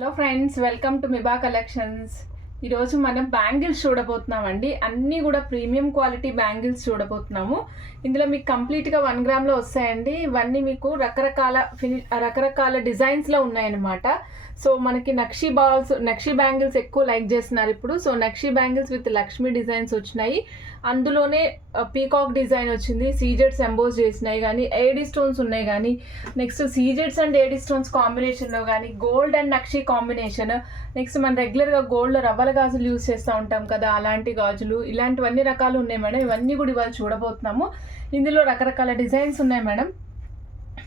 Hello friends, welcome to Miba collections. ఈరోజు మనం bangles చూడబోతున్నామండి. అన్నీ కూడా ప్రీమియం క్వాలిటీ బ్యాంగిల్స్ చూడబోతున్నాము. ఇందులో మీకు కంప్లీట్గా 1 గ్రామ్లో వస్తాయండి. ఇవన్నీ మీకు రకరకాల డిజైన్స్లో ఉన్నాయన్నమాట. సో మనకి నక్షీ బ్యాంగిల్స్ ఎక్కువ లైక్ చేస్తున్నారు ఇప్పుడు. So nakshi bangles with Lakshmi designs వచ్చినాయి. అందులోనే పీకాక్ డిజైన్ వచ్చింది, సీజెడ్స్ ఎంబోస్ చేసినాయి కానీ, ఏడీ స్టోన్స్ ఉన్నాయి కానీ, నెక్స్ట్ సీజెడ్స్ అండ్ ఏడీ స్టోన్స్ కాంబినేషన్లో కానీ, gold and nakshi combination, next మనం రెగ్యులర్గా గోల్డ్లో రవ్వల గాజులు యూజ్ చేస్తూ ఉంటాం కదా, అలాంటి గాజులు, ఇలాంటివన్నీ రకాలు ఉన్నాయి మేడం. ఇవన్నీ కూడా ఇవాళ చూడబోతున్నాము. ఇందులో రకరకాల డిజైన్స్ ఉన్నాయి మేడం.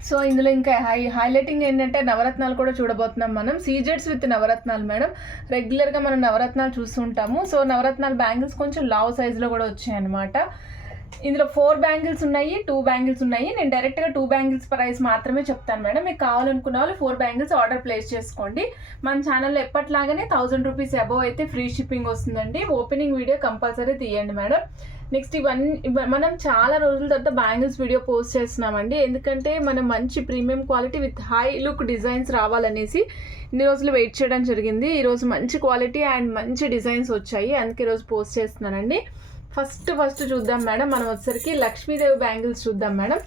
సో ఇందులో ఇంకా హైలైటింగ్ ఏంటంటే నవరత్నాలు కూడా చూడబోతున్నాం మనం. సీజెడ్స్ విత్ నవరత్నాలు మేడం. రెగ్యులర్గా మనం నవరత్నాలు చూస్తుంటాము. సో నవరత్నాలు బ్యాంగిల్స్ కొంచెం లావ్ సైజులో కూడా వచ్చాయన్నమాట. ఇందులో 4 బ్యాంగిల్స్ ఉన్నాయి, 2 బ్యాంగిల్స్ ఉన్నాయి. నేను డైరెక్ట్గా 2 బ్యాంగిల్స్ ప్రైస్ మాత్రమే చెప్తాను మేడం. మీకు కావాలనుకున్న వాళ్ళు 4 బ్యాంగిల్స్ ఆర్డర్ ప్లేస్ చేసుకోండి. మన ఛానల్లో ఎప్పట్లాగానే 1000 రూపీస్ అబోవ్ అయితే ఫ్రీ షిప్పింగ్ వస్తుందండి. ఓపెనింగ్ వీడియో కంపల్సరీ తీయండి మేడం. నెక్స్ట్ మనం చాలా రోజుల తర్వాత బ్యాంగిల్స్ వీడియో పోస్ట్ చేస్తున్నామండి. ఎందుకంటే మనం మంచి premium quality with high look designs రావాలనేసి ఇన్ని రోజులు వెయిట్ చేయడం జరిగింది. ఈరోజు మంచి క్వాలిటీ అండ్ మంచి డిజైన్స్ వచ్చాయి, అందుకే ఈరోజు పోస్ట్ చేస్తున్నానండి. ఫస్ట్ చూద్దాం మేడం. మనం వచ్చేసరికి లక్ష్మీదేవి బ్యాంగిల్స్ చూద్దాం మేడం.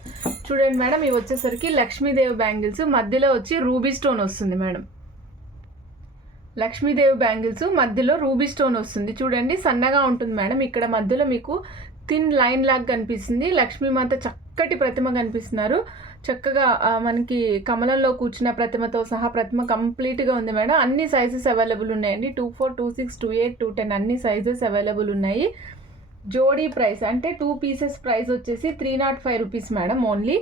చూడండి మేడం, ఇవి వచ్చేసరికి లక్ష్మీదేవి బ్యాంగిల్స్, మధ్యలో వచ్చి రూబీ స్టోన్ వస్తుంది మేడం. లక్ష్మీదేవి బ్యాంగిల్స్ మధ్యలో రూబీ స్టోన్ వస్తుంది. చూడండి, సన్నగా ఉంటుంది మేడం. ఇక్కడ మధ్యలో మీకు థిన్ లైన్ లాగా కనిపిస్తుంది. లక్ష్మీమాత చక్కటి ప్రతిమ కనిపిస్తున్నారు. చక్కగా మనకి కమలంలో కూర్చున్న ప్రతిమతో సహా ప్రతిమ కంప్లీట్గా ఉంది మేడం. అన్ని సైజెస్ అవైలబుల్ ఉన్నాయండి. 24, 26, 28, 210 అన్ని సైజెస్ అవైలబుల్ ఉన్నాయి. జోడీ ప్రైస్ అంటే 2 పీసెస్ ప్రైస్ వచ్చేసి 305 రూపీస్ మేడం. Only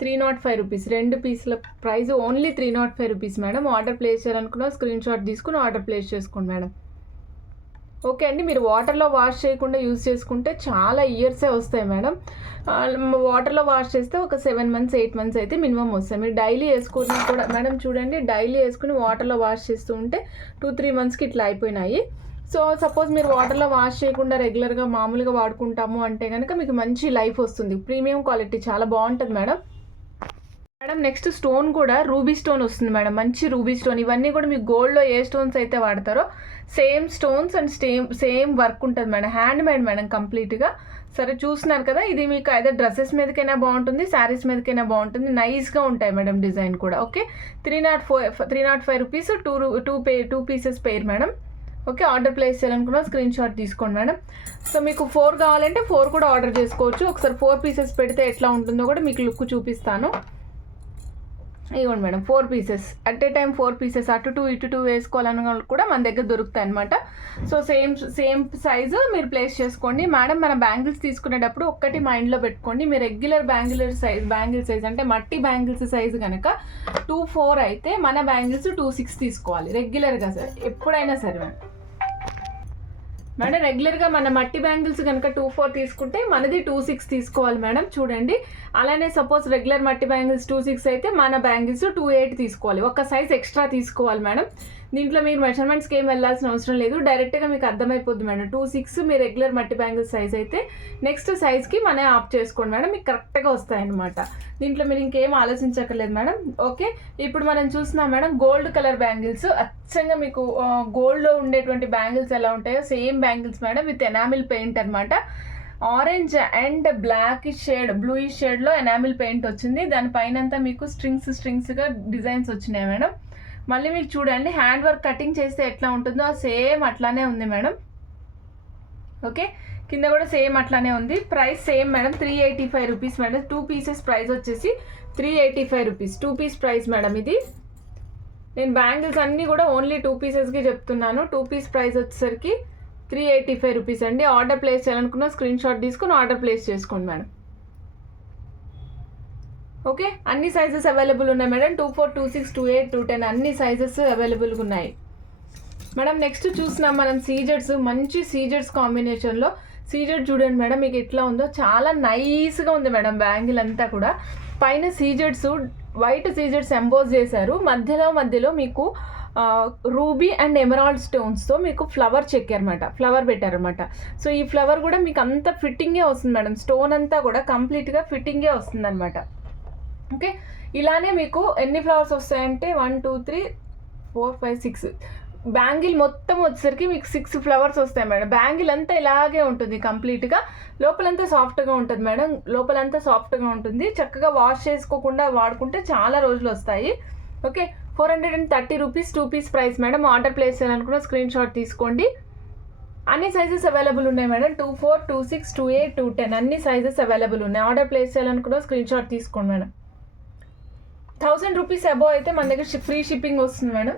305 rupees. 2 పీసుల price only 305 rupees madam. Order place చేయాలనుకున్న స్క్రీన్ షాట్ తీసుకుని ఆర్డర్ ప్లేస్ చేసుకోండి మేడం. ఓకే అండి, మీరు వాటర్లో వాష్ చేయకుండా యూజ్ చేసుకుంటే చాలా ఇయర్సే వస్తాయి మేడం. వాటర్లో వాష్ చేస్తే ఒక 7 months 8 months అయితే మినిమం వస్తాయి. మీరు డైలీ వేసుకున్నా కూడా మేడం, చూడండి, డైలీ వేసుకుని వాటర్లో వాష్ చేస్తూ ఉంటే 2-3 monthsకి ఇట్లా అయిపోయినాయి. సో సపోజ్ మీరు వాటర్లో వాష్ చేయకుండా రెగ్యులర్గా మామూలుగా వాడుకుంటాము అంటే కనుక మీకు మంచి లైఫ్ వస్తుంది. ప్రీమియం క్వాలిటీ చాలా బాగుంటుంది మేడం. నెక్స్ట్ స్టోన్ కూడా రూబీ స్టోన్ వస్తుంది మేడం. మంచి రూబీ స్టోన్. ఇవన్నీ కూడా మీకు గోల్డ్లో ఏ స్టోన్స్ అయితే వాడతారో same stones and same work ఉంటుంది మేడం. హ్యాండ్ మేడ్ మేడం కంప్లీట్గా. సరే, చూస్తున్నారు కదా, ఇది మీకు అయితే డ్రెస్సెస్ మీదకైనా బాగుంటుంది, శారీస్ మీదకైనా బాగుంటుంది. నైస్గా ఉంటాయి మేడం డిజైన్ కూడా. Okay, 305 rupees 2 pieces pair madam. Okay, order place చేయాలనుకున్నా స్క్రీన్ షాట్ తీసుకోండి మేడం. సో మీకు 4 కావాలంటే 4 కూడా ఆర్డర్ చేసుకోవచ్చు. ఒకసారి 4 పీసెస్ పెడితే ఎట్లా ఉంటుందో కూడా మీకు లుక్ చూపిస్తాను. ఇవ్వండి madam, 4 pieces at a time 4 pieces అటు 2 ఇటు 2 వేసుకోవాలని కూడా మన దగ్గర దొరుకుతాయి అనమాట. సో సేమ్ సైజు మీరు ప్లేస్ చేసుకోండి మేడం. మన బ్యాంగిల్స్ తీసుకునేటప్పుడు ఒక్కటి మైండ్లో పెట్టుకోండి. మీ రెగ్యులర్ బ్యాంగిల్ సైజ్ అంటే మట్టి బ్యాంగిల్స్ సైజు కనుక 24 అయితే మన బ్యాంగిల్స్ 26 తీసుకోవాలి రెగ్యులర్గా సరే, ఎప్పుడైనా సరే మేడం. రెగ్యులర్గా మన మట్టి బ్యాంగిల్స్ కనుక 24 తీసుకుంటే మనది 26 తీసుకోవాలి మేడం. చూడండి, అలానే సపోజ్ రెగ్యులర్ మట్టి బ్యాంగిల్స్ 26 అయితే మన బ్యాంగిల్స్ 28 తీసుకోవాలి. ఒక సైజ్ ఎక్స్ట్రా తీసుకోవాలి మేడం. దీంట్లో మీరు మెజర్మెంట్స్కి ఏం వెళ్ళాల్సిన అవసరం లేదు, డైరెక్ట్గా మీకు అర్థమైపోద్ది మేడం. 26 మీ రెగ్యులర్ మట్టి బ్యాంగిల్స్ సైజ్ అయితే నెక్స్ట్ సైజ్కి మనే ఆప్ చేసుకోండి మేడం, మీకు కరెక్ట్గా వస్తాయన్నమాట. దీంట్లో మీరు ఇంకేం ఆలోచించక్కర్లేదు మేడం. ఓకే, ఇప్పుడు మనం చూస్తున్నాం మేడం గోల్డ్ కలర్ బ్యాంగిల్స్. అచ్చంగా మీకు గోల్డ్లో ఉండేటువంటి బ్యాంగిల్స్ ఎలా ఉంటాయో same bangles madam, with enamel paint అనమాట. Orange and black shade, bluish షేడ్లో ఎనామిల్ పెయింట్ వచ్చింది. దానిపైన అంతా మీకు స్ట్రింగ్స్గా డిజైన్స్ వచ్చినాయి మేడం. మళ్ళీ మీకు చూడండి, హ్యాండ్ వర్క్ కటింగ్ చేస్తే ఎట్లా ఉంటుందో సేమ్ అట్లానే ఉంది మేడం. ఓకే, కింద కూడా సేమ్ అట్లానే ఉంది. Price same madam, 385 rupees madam. 2 pieces price వచ్చేసి 385 రూపీస్. 2 పీస్ ప్రైస్ మేడం ఇది. నేను బ్యాంగిల్స్ అన్నీ కూడా ఓన్లీ 2 పీసెస్కి చెప్తున్నాను. 2 పీస్ ప్రైస్ వచ్చేసరికి 385 రూపీస్ అండి. ఆర్డర్ ప్లేస్ చేయాలనుకున్న స్క్రీన్ షాట్ తీసుకుని ఆర్డర్ ప్లేస్ చేసుకోండి మేడం. ఓకే, అన్ని సైజెస్ అవైలబుల్ ఉన్నాయి మేడం. 24, 26, 28, 210 అన్ని సైజెస్ అవైలబుల్గా ఉన్నాయి మేడం. నెక్స్ట్ చూసినాం మనం సీజెడ్స్. మంచి సీజెడ్స్ కాంబినేషన్లో సీజెడ్ చూడండి మేడం, మీకు ఎట్లా ఉందో చాలా నైస్గా ఉంది మేడం. బ్యాంగిల్ అంతా కూడా పైన సీజెడ్స్ వైట్ సీజెడ్స్ ఎంబోస్ చేశారు. మధ్యలో మీకు రూబీ అండ్ ఎమరాల్డ్ స్టోన్స్తో మీకు ఫ్లవర్ చెక్కారన్నమాట, ఫ్లవర్ పెట్టారనమాట. సో ఈ ఫ్లవర్ కూడా మీకు అంతా ఫిట్టింగే వస్తుంది మేడం. స్టోన్ అంతా కూడా కంప్లీట్గా ఫిట్టింగే వస్తుంది అనమాట. ఓకే, ఇలానే మీకు ఎన్ని ఫ్లవర్స్ వస్తాయంటే 1 2 3 4, 5, 6 బ్యాంగిల్ మొత్తం వచ్చేసరికి మీకు 6 ఫ్లవర్స్ వస్తాయి మేడం. బ్యాంగిల్ అంతా ఇలాగే ఉంటుంది కంప్లీట్గా. లోపలంతా సాఫ్ట్గా ఉంటుంది మేడం. లోపలంతా సాఫ్ట్గా ఉంటుంది. చక్కగా వాష్ చేసుకోకుండా వాడుకుంటే చాలా రోజులు వస్తాయి. Okay, 430 rupees 2 piece price madam. Order place చేయాలనుకున్న స్క్రీన్ షాట్ తీసుకోండి. అన్ని సైజెస్ అవైలబుల్ ఉన్నాయి మేడం. 24, 26, 28, 210 అన్ని సైజెస్ అవైలబుల్ ఉన్నాయి. ఆర్డర్ ప్లేస్ చేయాలనుకున్న స్క్రీన్ షాట్ తీసుకోండి మేడం. 1000 రూపీస్ అబోవ్ అయితే మన దగ్గర ఫ్రీ షిప్పింగ్ వస్తుంది మేడం.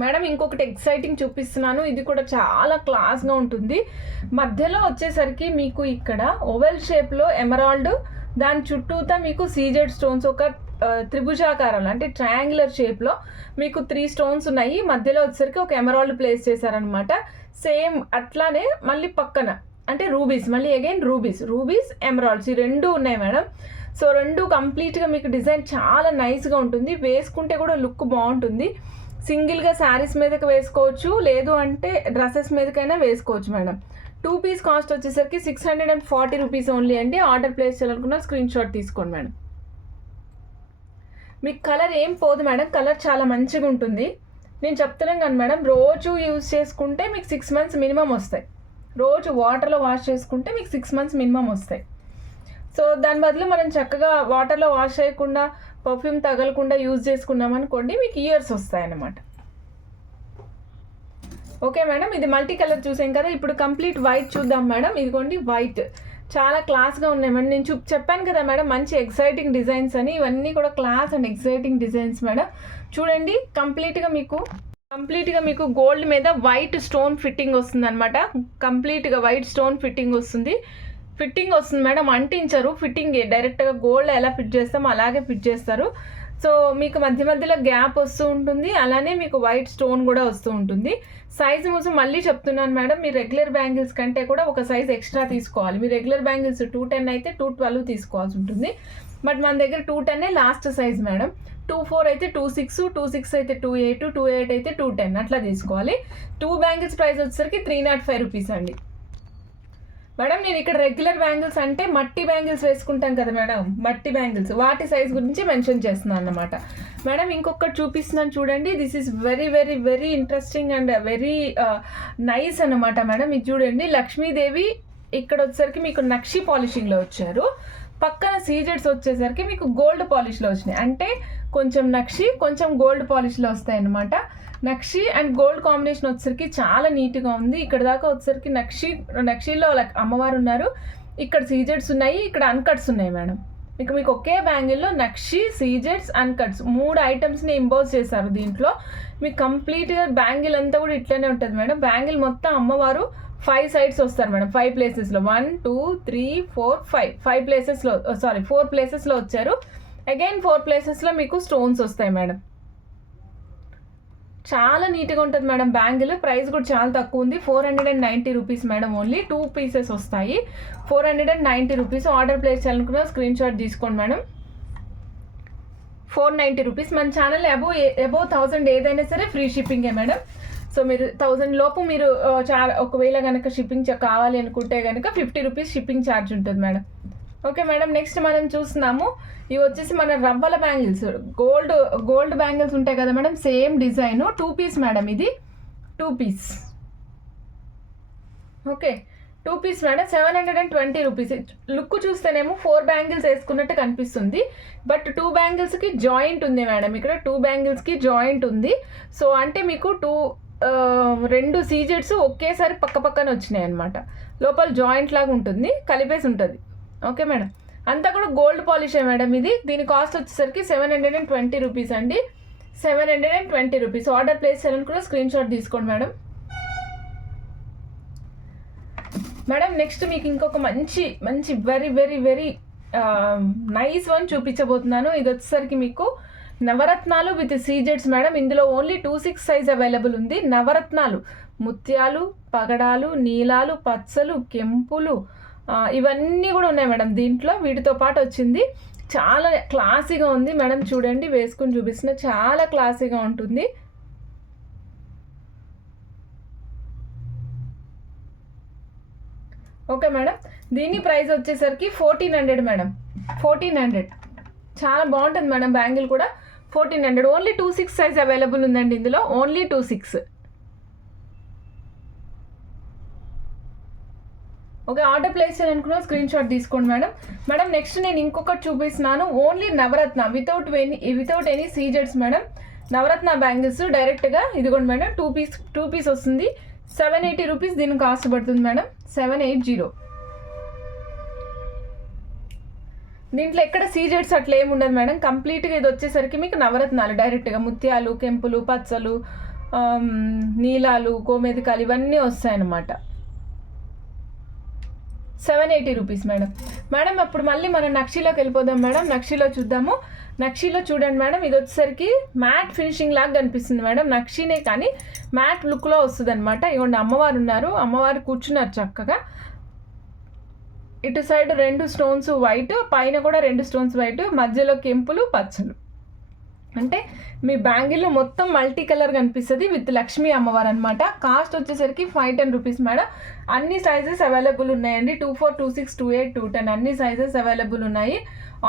మేడం ఇంకొకటి ఎక్సైటింగ్ చూపిస్తున్నాను. ఇది కూడా చాలా క్లాస్గా ఉంటుంది. మధ్యలో వచ్చేసరికి మీకు ఇక్కడ ఓవెల్ షేప్లో ఎమరాల్డ్, దాని చుట్టూతా మీకు సీజెడ్ స్టోన్స్ ఒక త్రిభుజాకారంలో అంటే ట్రయాంగులర్ షేప్లో మీకు 3 స్టోన్స్ ఉన్నాయి. మధ్యలో వచ్చేసరికి ఒక ఎమరాల్డ్ ప్లేస్ చేశారనమాట. సేమ్ అట్లానే మళ్ళీ పక్కన అంటే రూబీస్, మళ్ళీ అగైన్ రూబీస్ ఎమరాల్డ్స్ ఈ 2 ఉన్నాయి మేడం. సో 2 కంప్లీట్గా మీకు డిజైన్ చాలా నైస్గా ఉంటుంది. వేసుకుంటే కూడా లుక్ బాగుంటుంది. సింగిల్గా శారీస్ మీదకి వేసుకోవచ్చు, లేదు అంటే డ్రెస్సెస్ మీదకైనా వేసుకోవచ్చు మేడం. 2 పీస్ కాస్ట్ వచ్చేసరికి 640 రూపీస్ ఓన్లీ అండి. ఆర్డర్ ప్లేస్ చేయాలనుకున్న స్క్రీన్ షాట్ తీసుకోండి మేడం. మీకు కలర్ ఏం పోదు మేడం. కలర్ చాలా మంచిగా ఉంటుంది. నేను చెప్తున్నాను కానీ మేడం, రోజు యూజ్ చేసుకుంటే మీకు 6 మంత్స్ మినిమం వస్తాయి. రోజు వాటర్లో వాష్ చేసుకుంటే మీకు 6 మంత్స్ మినిమం వస్తాయి. సో దాని బదులు మనం చక్కగా వాటర్లో వాష్ చేయకుండా పర్ఫ్యూమ్ తగలకుండా యూజ్ చేసుకున్నాం అనుకోండి, మీకు ఇయర్స్ వస్తాయన్నమాట. ఓకే మేడం, ఇది మల్టీ కలర్ చూసాం కదా. ఇప్పుడు కంప్లీట్ వైట్ చూద్దాం మేడం. ఇదిగోండి వైట్, చాలా క్లాస్గా ఉన్నాయి మేడం. నేను చెప్పాను కదా మేడం మంచి ఎక్సైటింగ్ డిజైన్స్ అని. ఇవన్నీ కూడా class and exciting designs madam. చూడండి కంప్లీట్గా మీకు గోల్డ్ మీద వైట్ స్టోన్ ఫిట్టింగ్ వస్తుంది అనమాట. కంప్లీట్గా వైట్ స్టోన్ ఫిట్టింగ్ వస్తుంది మేడం. అంటించరు, ఫిట్టింగ్ డైరెక్ట్గా గోల్డ్ ఎలా ఫిట్ చేస్తామో అలాగే ఫిట్ చేస్తారు. సో మీకు మధ్యలో గ్యాప్ వస్తూ ఉంటుంది. అలానే మీకు వైట్ స్టోన్ కూడా వస్తూ ఉంటుంది. సైజు కోసం మళ్ళీ చెప్తున్నాను మేడం, మీరు రెగ్యులర్ బ్యాంగిల్స్ కంటే కూడా ఒక సైజ్ ఎక్స్ట్రా తీసుకోవాలి. మీ రెగ్యులర్ బ్యాంగిల్స్ 210 అయితే 212 తీసుకోవాల్సి ఉంటుంది. బట్ మన దగ్గర 210 లాస్ట్ సైజ్ మేడం. 24 అయితే 26, 26 అయితే 28, 28 అయితే 210 అట్లా తీసుకోవాలి. 2 బ్యాంగిల్స్ ప్రైస్ వచ్చేసరికి 305 రూపీస్ అండి మేడం. నేను ఇక్కడ రెగ్యులర్ బ్యాంగిల్స్ అంటే మట్టి బ్యాంగిల్స్ వేసుకుంటాం కదా మేడం, మట్టి బ్యాంగిల్స్ వాటి సైజ్ గురించి మెన్షన్ చేస్తున్నాను అన్నమాట మేడం. ఇంకొకటి చూపిస్తున్నాను చూడండి. This is very very very interesting and very nice అన్నమాట మేడం. ఇది చూడండి, లక్ష్మీదేవి ఇక్కడ వచ్చేసరికి మీకు నక్షి పాలిషింగ్లో వచ్చారు. పక్కన సీజెడ్స్ వచ్చేసరికి మీకు గోల్డ్ పాలిష్లో వచ్చినాయి. అంటే కొంచెం నక్షి కొంచెం గోల్డ్ పాలిష్లో వస్తాయి అన్నమాట. నక్షి అండ్ గోల్డ్ కాంబినేషన్ వచ్చేసరికి చాలా నీట్గా ఉంది. ఇక్కడ దాకా వచ్చేసరికి నక్షిలో అమ్మవారు ఉన్నారు, ఇక్కడ సీజెడ్స్ ఉన్నాయి, ఇక్కడ అన్కట్స్ ఉన్నాయి మేడం. మీకు ఒకే బ్యాంగిల్లో నక్షి, సీజెడ్స్, అన్కట్స్ 3 ఐటమ్స్ని ఇంపోజ్ చేశారు దీంట్లో. మీకు కంప్లీట్గా బ్యాంగిల్ అంతా కూడా ఇట్లనే ఉంటుంది మేడం. బ్యాంగిల్ మొత్తం అమ్మవారు 5 సైడ్స్ వస్తారు మేడం, 5 ప్లేసెస్లో 1, 2, 3, 4, 5 ప్లేసెస్లో 4 ప్లేసెస్లో వచ్చారు. అగైన్ 4 ప్లేసెస్లో మీకు స్టోన్స్ వస్తాయి మేడం. చాలా నీట్గా ఉంటుంది మేడం. బ్యాంగిల్ ప్రైస్ కూడా చాలా తక్కువ ఉంది. 490 రూపీస్ మేడం. ఓన్లీ 2 పీసెస్ వస్తాయి. 490 రూపీస్. ఆర్డర్ ప్లేస్ చేయాలనుకున్న స్క్రీన్ షాట్ తీసుకోండి మేడం. 490 రూపీస్. మన ఛానల్ అబోవ్ 1000 ఏదైనా సరే ఫ్రీ షిప్పింగే మేడం. సో మీరు 1000 లోపు మీరు చాలా ఒకవేళ కనుక షిప్పింగ్ కావాలి అనుకుంటే కనుక 50 రూపీస్ షిప్పింగ్ ఛార్జ్ ఉంటుంది మేడం. ఓకే మేడం, నెక్స్ట్ మనం చూస్తున్నాము. ఇవి వచ్చేసి మన రవ్వల బ్యాంగిల్స్, గోల్డ్ బ్యాంగిల్స్ ఉంటాయి కదా madam, same design 2 piece madam. ఇది 2 piece. Okay, 2 piece madam. 720 rupees. Look చూస్తేనేమో 4 బ్యాంగిల్స్ వేసుకున్నట్టు కనిపిస్తుంది, బట్ 2 బ్యాంగిల్స్కి జాయింట్ ఉంది మేడం. ఇక్కడ 2 బ్యాంగిల్స్కి జాయింట్ ఉంది. సో అంటే మీకు 2 సీజెడ్స్ ఒకేసారి పక్కన వచ్చినాయి అనమాట. లోపల జాయింట్ లాగా ఉంటుంది, కలిపేసి ఉంటుంది. ఓకే మేడం, అంతా కూడా గోల్డ్ పాలిషే మేడం ఇది. దీని కాస్ట్ వచ్చేసరికి 720 రూపీస్ అండి. 720 రూపీస్. ఆర్డర్ ప్లేస్ చేయాలని కూడా స్క్రీన్ షాట్ తీసుకోండి మేడం. మేడం నెక్స్ట్ మీకు ఇంకొక మంచి very very very nice one చూపించబోతున్నాను. ఇది వచ్చేసరికి మీకు నవరత్నాలు విత్ సీజెడ్స్ మేడం. ఇందులో ఓన్లీ 26 సైజ్ అవైలబుల్ ఉంది. నవరత్నాలు, ముత్యాలు, పగడాలు, నీలాలు, పచ్చలు, కెంపులు ఇవన్నీ కూడా ఉన్నాయి మేడం దీంట్లో. వీటితో పాటు వచ్చింది. చాలా క్లాసీగా ఉంది మేడం. చూడండి, వేసుకుని చూపిస్తున్నా, చాలా క్లాసీగా ఉంటుంది. ఓకే మేడం, దీని ప్రైస్ వచ్చేసరికి 1400 మేడం. 1400. చాలా బాగుంటుంది మేడం బ్యాంగిల్ కూడా. 1400. ఓన్లీ 26 సైజ్ అవైలబుల్ ఉందండి ఇందులో, ఓన్లీ 26. ఓకే, ఆర్డర్ ప్లేస్ చేయాలనుకున్నా స్క్రీన్ షాట్ తీసుకోండి మేడం. మేడం నెక్స్ట్ నేను ఇంకొకటి చూపిస్తున్నాను, ఓన్లీ నవరత్న వితౌట్ ఎనీ సీజెడ్స్ మేడం. నవరత్న బ్యాంగిల్స్ డైరెక్ట్గా ఇదిగోండి మేడం, టూ పీస్ వస్తుంది. 780 రూపీస్ దీని కాస్ట్ పడుతుంది మేడం, 780. దీంట్లో ఎక్కడ సీజెడ్స్ అట్లా ఏమి ఉండదు మేడం. కంప్లీట్గా ఇది వచ్చేసరికి మీకు నవరత్నాలు డైరెక్ట్గా ముత్యాలు, కెంపులు, పచ్చలు, నీలాలు, కోమెదికాలు ఇవన్నీ వస్తాయన్నమాట. 780 రూపీస్ మేడం. మేడం అప్పుడు మళ్ళీ మనం నక్షీలోకి వెళ్ళిపోదాం మేడం. నక్షీలో చూద్దాము. నక్షీలో చూడండి మేడం, ఇది వచ్చేసరికి మ్యాట్ ఫినిషింగ్ లాగా కనిపిస్తుంది మేడం. నక్షీనే కానీ మ్యాట్ లుక్లో వస్తుంది అనమాట. ఇవ్వండి అమ్మవారు ఉన్నారు, అమ్మవారు కూర్చున్నారు చక్కగా. ఇటు సైడ్ 2 స్టోన్స్ వైట్, పైన కూడా 2 స్టోన్స్ వైట్, మధ్యలో కెంపులు, పచ్చలు. అంటే మీ బ్యాంగిల్లో మొత్తం మల్టీ కలర్ కనిపిస్తుంది విత్ లక్ష్మీ అమ్మవారు అనమాట. కాస్ట్ వచ్చేసరికి 510 రూపీస్ మేడం. అన్ని సైజెస్ అవైలబుల్ ఉన్నాయండి, 24, 26, 28, 210 అన్ని సైజెస్ అవైలబుల్ ఉన్నాయి.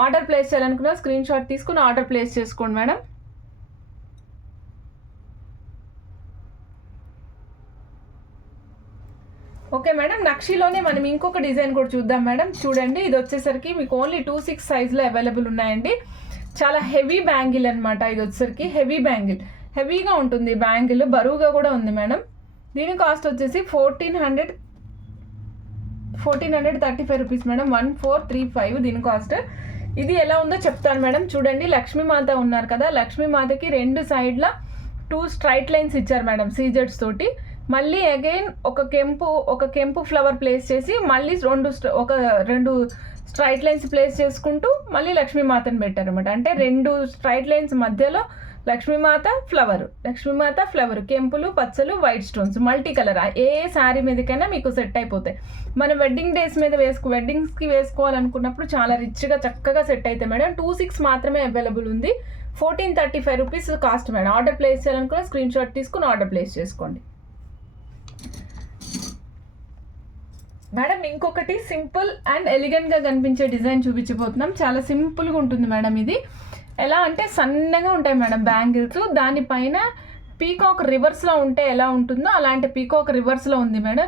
ఆర్డర్ ప్లేస్ చేయాలనుకున్నా స్క్రీన్ షాట్ తీసుకుని ఆర్డర్ ప్లేస్ చేసుకోండి మేడం. ఓకే మేడం, నక్షీలోనే మనం ఇంకొక డిజైన్ కూడా చూద్దాం మేడం. చూడండి, ఇది వచ్చేసరికి మీకు ఓన్లీ 26 సైజ్లో అవైలబుల్ ఉన్నాయండి. చాలా హెవీ బ్యాంగిల్ అనమాట. ఇది వచ్చేసరికి హెవీ బ్యాంగిల్, హెవీగా ఉంటుంది బ్యాంగిల్, బరువుగా కూడా ఉంది మేడం. దీని కాస్ట్ వచ్చేసి 1435 రూపీస్ మేడం, 1435 దీని కాస్ట్. ఇది ఎలా ఉందో చెప్తాను మేడం. చూడండి, లక్ష్మీమాత ఉన్నారు కదా, లక్ష్మీమాతకి 2 సైడ్ల 2 స్ట్రైట్ లైన్స్ ఇచ్చారు మేడం సీజెడ్స్ తోటి. మళ్ళీ అగైన్ ఒక కెంపు ఫ్లవర్ ప్లేస్ చేసి మళ్ళీ 2 స్ట్రైట్ లైన్స్ ప్లేస్ చేసుకుంటూ మళ్ళీ లక్ష్మీమాతను పెట్టారనమాట. అంటే 2 స్ట్రైట్ లైన్స్ మధ్యలో లక్ష్మీమాత ఫ్లవర్, కెంపులు, పచ్చలు, వైట్ స్టోన్స్, మల్టీ కలర్. ఏ శారీ మీదకైనా మీకు సెట్ అయిపోతాయి. మనం వెడ్డింగ్ డేస్ మీద వెడ్డింగ్స్కి వేసుకోవాలనుకున్నప్పుడు చాలా రిచ్గా చక్కగా సెట్ అవుతాయి మేడం. 26 మాత్రమే అవైలబుల్ ఉంది, 1435 rupees cost madam. Order place చేయాలనుకున్న స్క్రీన్ షాట్ తీసుకుని ఆర్డర్ ప్లేస్ చేసుకోండి మేడం. ఇంకొకటి సింపుల్ అండ్ ఎలిగెంట్గా కనిపించే డిజైన్ చూపించబోతున్నాం. చాలా సింపుల్గా ఉంటుంది మేడం. ఇది ఎలా అంటే సన్నగా ఉంటాయి మేడం బ్యాంగిల్స్, దానిపైన పీకాక్ రివర్స్లో ఉంటే ఎలా ఉంటుందో అలాంటి పీకాక్ రివర్స్లో ఉంది మేడం.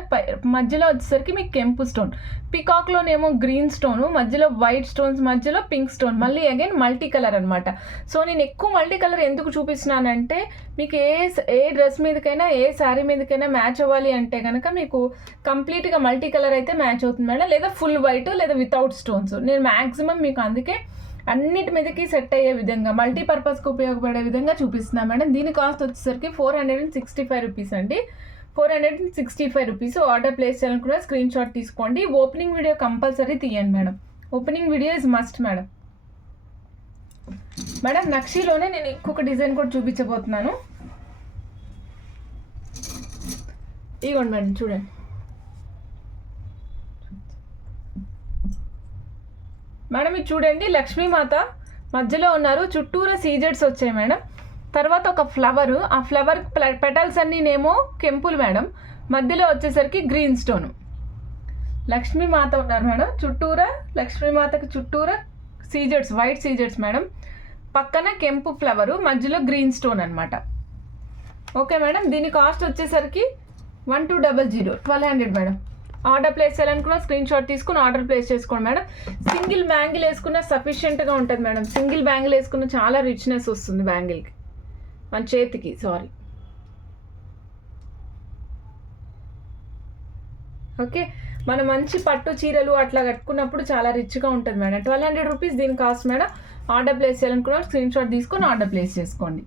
మధ్యలో వచ్చేసరికి మీకు కెంపు స్టోన్, పీకాక్లోనేమో గ్రీన్ స్టోన్, మధ్యలో వైట్ స్టోన్స్, మధ్యలో పింక్ స్టోన్, మళ్ళీ అగైన్ మల్టీ కలర్ అనమాట. సో నేను ఎక్కువ మల్టీ కలర్ ఎందుకు చూపిస్తున్నానంటే మీకు ఏ డ్రెస్ మీదకైనా ఏ శారీ మీదకైనా మ్యాచ్ అవ్వాలి అంటే కనుక మీకు కంప్లీట్గా మల్టీ కలర్ అయితే మ్యాచ్ అవుతుంది మేడం, లేదా ఫుల్ వైట్ లేదా వితౌట్ స్టోన్స్. నేను మ్యాక్సిమం మీకు అందుకే అన్నిటి మీదకి సెట్ అయ్యే విధంగా మల్టీపర్పస్కి ఉపయోగపడే విధంగా చూపిస్తున్నాను మేడం. దీని కాస్ట్ వచ్చేసరికి 465 రూపీస్ అండి, 465 రూపీస్. ఆర్డర్ ప్లేస్ చేయాలనుకున్న స్క్రీన్ షాట్ తీసుకోండి. ఓపెనింగ్ వీడియో కంపల్సరీ తీయండి madam, opening video is must madam. Madam నక్షీలోనే నేను ఇంకొక డిజైన్ కూడా చూపించబోతున్నాను. ఇదిగోండి మేడం చూడండి. మేడం ఇది చూడండి, లక్ష్మీమాత మధ్యలో ఉన్నారు, చుట్టూరా సీజెడ్స్ వచ్చాయి మేడం. తర్వాత ఒక ఫ్లవర్, ఆ ఫ్లవర్ పెటల్స్ అన్నీనేమో కెంపులు మేడం, మధ్యలో వచ్చేసరికి గ్రీన్ స్టోన్. లక్ష్మీమాత ఉన్నారు మేడం, చుట్టూరా లక్ష్మీమాతకి చుట్టూరా సీజెడ్స్, వైట్ సీజెడ్స్ మేడం, పక్కన కెంపు ఫ్లవరు, మధ్యలో గ్రీన్ స్టోన్ అనమాట. ఓకే మేడం, దీని కాస్ట్ వచ్చేసరికి 1200, 1200 మేడం. ఆర్డర్ ప్లేస్ చేయాలనుకున్న స్క్రీన్ షాట్ తీసుకుని ఆర్డర్ ప్లేస్ చేసుకోండి మేడం. సింగిల్ బ్యాంగిల్ వేసుకున్న సఫిషియెంట్గా ఉంటుంది మేడం. సింగిల్ బ్యాంగిల్ వేసుకున్న చాలా రిచ్నెస్ వస్తుంది బ్యాంగిల్కి, మన చేతికి. సారీ. ఓకే, మనం మంచి పట్టు చీరలు అట్లా కట్టుకున్నప్పుడు చాలా రిచ్గా ఉంటుంది మేడం. 1200 రూపీస్ దీని కాస్ట్ మేడం. ఆర్డర్ ప్లేస్ చేయాలనుకున్న స్క్రీన్ షాట్ తీసుకొని ఆర్డర్ ప్లేస్ చేసుకోండి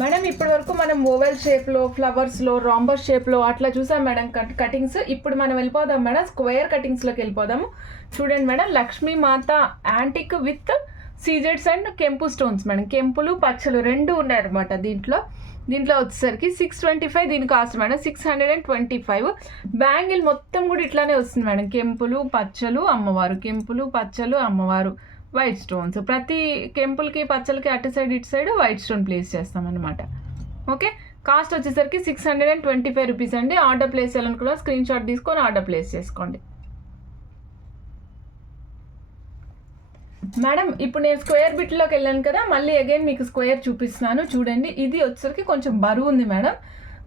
మేడం. ఇప్పటి వరకు మనం ఓవెల్ షేప్లో, ఫ్లవర్స్లో, రాంబర్ షేప్లో అట్లా చూసాం మేడం కటింగ్స్. ఇప్పుడు మనం వెళ్ళిపోదాం మేడం, స్క్వేర్ కటింగ్స్లోకి వెళ్ళిపోదాము. చూడండి madam, Lakshmimata antique with సీజెడ్స్ and కెంపు స్టోన్స్ మేడం. కెంపులు, పచ్చలు 2 ఉన్నాయన్నమాట దీంట్లో. వచ్చేసరికి 625 దీని కాస్ట్ మేడం, 625. బ్యాంగిల్ మొత్తం కూడా ఇట్లానే వస్తుంది మేడం. కెంపులు, పచ్చలు, అమ్మవారు, కెంపులు, పచ్చలు, అమ్మవారు, వైట్ స్టోన్స్. ప్రతి కెంపుల్కి, పచ్చలకి అటు సైడ్ ఇటు సైడ్ వైట్ స్టోన్ ప్లేస్ చేస్తామన్నమాట. ఓకే, కాస్ట్ వచ్చేసరికి 625 రూపీస్ అండి. ఆర్డర్ ప్లేస్ చేయాలనుకున్న స్క్రీన్ షాట్ తీసుకొని ఆర్డర్ ప్లేస్ చేసుకోండి మేడం ఇప్పుడు నేను స్క్వేర్ బిట్లోకి వెళ్ళాను కదా, మళ్ళీ అగైన్ మీకు స్క్వేర్ చూపిస్తున్నాను చూడండి. ఇది వచ్చేసరికి కొంచెం బరువు ఉంది మేడం,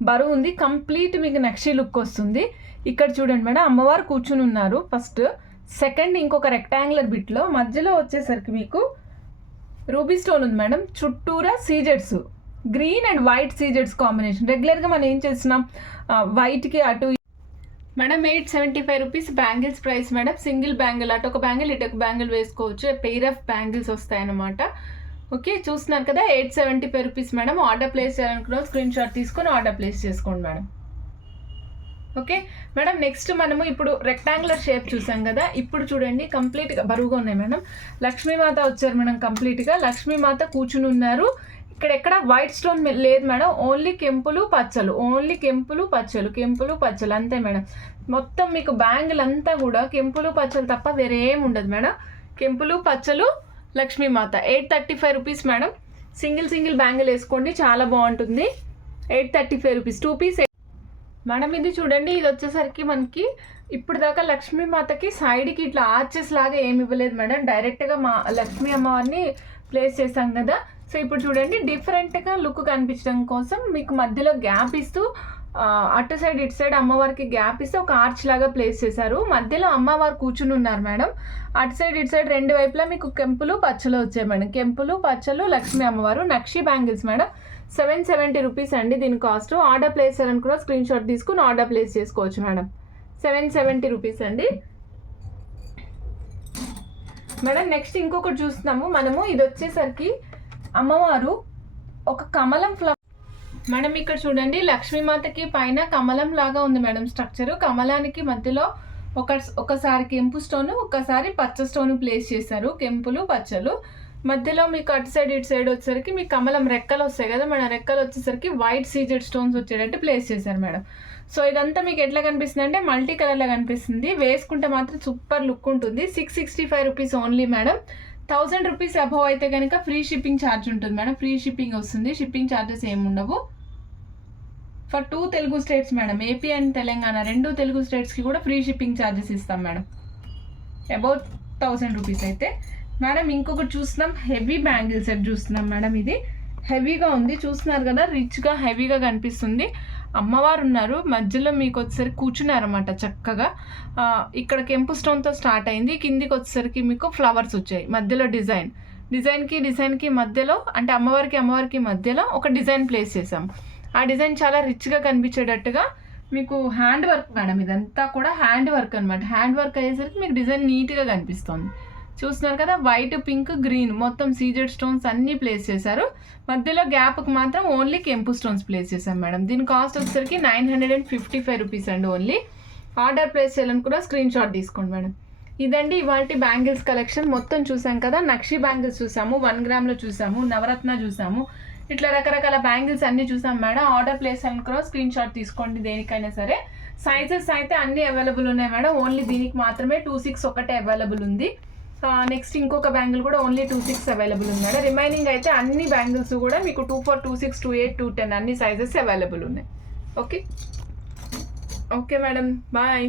బరువు ఉంది. కంప్లీట్ మీకు నక్షి లుక్ వస్తుంది. ఇక్కడ చూడండి మేడం, అమ్మవారు కూర్చుని ఉన్నారు ఫస్ట్. సెకండ్ ఇంకొక రెక్టాంగులర్ బిట్లో మధ్యలో వచ్చేసరికి మీకు రూబీ స్టోన్ ఉంది మేడం. చుట్టూరా సీజెడ్స్, గ్రీన్ అండ్ వైట్ సీజెడ్స్ కాంబినేషన్. రెగ్యులర్గా మనం ఏం చేస్తున్నాం, వైట్కి అటు madam 875 rupees bangles price madam. Single bangle, అటు ఒక బ్యాంగిల్ ఇటు ఒక బ్యాంగిల్ వేసుకోవచ్చు. పెయిర్ ఆఫ్ బ్యాంగిల్స్ వస్తాయన్నమాట. ఓకే, చూస్తున్నారు కదా 875 రూపీస్ మేడం. ఆర్డర్ ప్లేస్ చేయాలనుకున్న స్క్రీన్ షాట్ తీసుకొని ఆర్డర్ ప్లేస్ చేసుకోండి మేడం. ఓకే మేడం, నెక్స్ట్ మనము ఇప్పుడు రెక్టాంగులర్ షేప్ చూసాం కదా, ఇప్పుడు చూడండి కంప్లీట్గా బరువుగా ఉన్నాయి మేడం. లక్ష్మీమాత వచ్చారు మేడం, కంప్లీట్గా లక్ష్మీమాత కూర్చుని ఉన్నారు. ఇక్కడ ఎక్కడ వైట్ స్టోన్ లేదు మేడం, ఓన్లీ కెంపులు పచ్చలు, ఓన్లీ కెంపులు పచ్చలు, కెంపులు పచ్చలు అంతే మేడం. మొత్తం మీకు బ్యాంగిల్ అంతా కూడా కెంపులు పచ్చలు తప్ప వేరే ఏం ఉండదు మేడం. కెంపులు పచ్చలు లక్ష్మీమాత. 835 రూపీస్ మేడం. సింగిల్ బ్యాంగిల్ వేసుకోండి, చాలా బాగుంటుంది. 835 రూపీస్, 2 పీస్ మేడం. ఇది చూడండి, ఇది వచ్చేసరికి మనకి ఇప్పుడు దాకా లక్ష్మీమాతకి సైడ్కి ఇట్లా ఆర్చెస్ లాగా ఏమి ఇవ్వలేదు మేడం, డైరెక్ట్గా మా లక్ష్మీ అమ్మవారిని ప్లేస్ చేసాం కదా. సో ఇప్పుడు చూడండి డిఫరెంట్గా లుక్ కనిపించడం కోసం మీకు మధ్యలో గ్యాప్ ఇస్తూ అటు సైడ్ ఇటు సైడ్ అమ్మవారికి గ్యాప్ ఇస్తే ఒక ఆర్చ్ లాగా ప్లేస్ చేశారు. మధ్యలో అమ్మవారు కూర్చుని ఉన్నారు మేడం. అటు సైడ్ ఇటు సైడ్ రెండు వైపులా మీకు కెంపులు పచ్చలు వచ్చాయి మేడం. కెంపులు పచ్చలు లక్ష్మీ అమ్మవారు. నక్షి బ్యాంగిల్స్ మేడం. 770 రూపీస్ అండి దీని కాస్ట్. ఆర్డర్ ప్లేస్ చేయాలని కూడా స్క్రీన్ షాట్ తీసుకుని ఆర్డర్ ప్లేస్ చేసుకోవచ్చు మేడం. 770 రూపీస్ అండి మేడం. నెక్స్ట్ ఇంకొకటి చూస్తున్నాము మనము. ఇది వచ్చేసరికి అమ్మవారు ఒక కమలం ఫ్లవర్ మేడం. ఇక్కడ చూడండి లక్ష్మీమాతకి పైన కమలం లాగా ఉంది మేడం స్ట్రక్చర్. కమలానికి మధ్యలో ఒకసారి కెంపు స్టోన్, ఒకసారి పచ్చ స్టోన్ ప్లేస్ చేశారు. కెంపులు పచ్చలు మధ్యలో మీకు అటు సైడ్ ఇటు సైడ్ వచ్చేసరికి మీకు కమలం రెక్కలు వస్తాయి కదా మేడం. రెక్కలు వచ్చేసరికి వైట్ సీజెడ్ స్టోన్స్ వచ్చేటట్టు ప్లేస్ చేశారు మేడం. సో ఇదంతా మీకు ఎట్లా కనిపిస్తుంది అంటే మల్టీ కలర్లో కనిపిస్తుంది. వేసుకుంటే మాత్రం సూపర్ లుక్ ఉంటుంది. 665 rupees only madam. 1000 rupees above అయితే కనుక ఫ్రీ షిప్పింగ్ ఛార్జ్ ఉంటుంది మేడం. ఫ్రీ షిప్పింగ్ వస్తుంది, షిప్పింగ్ ఛార్జెస్ ఏమి ఉండవు. For 2 Telugu states madam, AP and Telangana 2 Telugu స్టేట్స్కి కూడా ఫ్రీ షిప్పింగ్ ఛార్జెస్ ఇస్తాం మేడం. అబౌట్ 1000 రూపీస్ అయితే మేడం. ఇంకొకటి చూస్తున్నాం, హెవీ బ్యాంగిల్ సెట్ చూస్తున్నాం మేడం. ఇది హెవీగా ఉంది, చూస్తున్నారు కదా, రిచ్గా హెవీగా కనిపిస్తుంది. అమ్మవారు ఉన్నారు మధ్యలో, మీకు వచ్చేసరికి కూర్చున్నారు అనమాట చక్కగా. ఇక్కడ కెంపు స్టోన్తో స్టార్ట్ అయింది, కిందికి వచ్చేసరికి మీకు ఫ్లవర్స్ వచ్చాయి. మధ్యలో డిజైన్కి మధ్యలో అంటే అమ్మవారికి మధ్యలో ఒక డిజైన్ ప్లేస్ చేసాం. ఆ డిజైన్ చాలా రిచ్గా కనిపించేటట్టుగా మీకు హ్యాండ్ వర్క్ మేడం. ఇదంతా కూడా హ్యాండ్ వర్క్ అనమాట. హ్యాండ్ వర్క్ అయ్యేసరికి మీకు డిజైన్ నీట్గా కనిపిస్తుంది. చూస్తున్నారు కదా, వైట్ పింక్ గ్రీన్ మొత్తం సీజెడ్ స్టోన్స్ అన్నీ ప్లేస్ చేశారు. మధ్యలో గ్యాప్కి మాత్రం ఓన్లీ కెంపు స్టోన్స్ ప్లేస్ చేశాం మేడం. దీని కాస్ట్ వచ్చేసరికి 955 రూపీస్ అండి ఓన్లీ. ఆర్డర్ ప్లేస్ చేయాలని కూడా స్క్రీన్ షాట్ తీసుకోండి మేడం. ఇదండి ఇవాళ బ్యాంగిల్స్ కలెక్షన్. మొత్తం చూసాం కదా, నక్షి బ్యాంగిల్స్ చూసాము, 1 గ్రామ్లో చూసాము, నవరత్న చూసాము, ఇట్లా రకరకాల బ్యాంగిల్స్ అన్నీ చూసాం మేడం. ఆర్డర్ ప్లేస్ అని కూడా స్క్రీన్ షాట్ తీసుకోండి దేనికైనా సరే. సైజెస్ అయితే అన్నీ అవైలబుల్ ఉన్నాయి మేడం. ఓన్లీ దీనికి మాత్రమే 26 ఒకటే అవైలబుల్ ఉంది. నెక్స్ట్ ఇంకొక బ్యాంగిల్ కూడా ఓన్లీ 26 అవైలబుల్ ఉంది మేడం. రిమైనింగ్ అయితే అన్ని బ్యాంగిల్స్ కూడా మీకు 24, 26, 28, 210 అన్ని సైజెస్ అవైలబుల్ ఉన్నాయి. Okay madam, bye.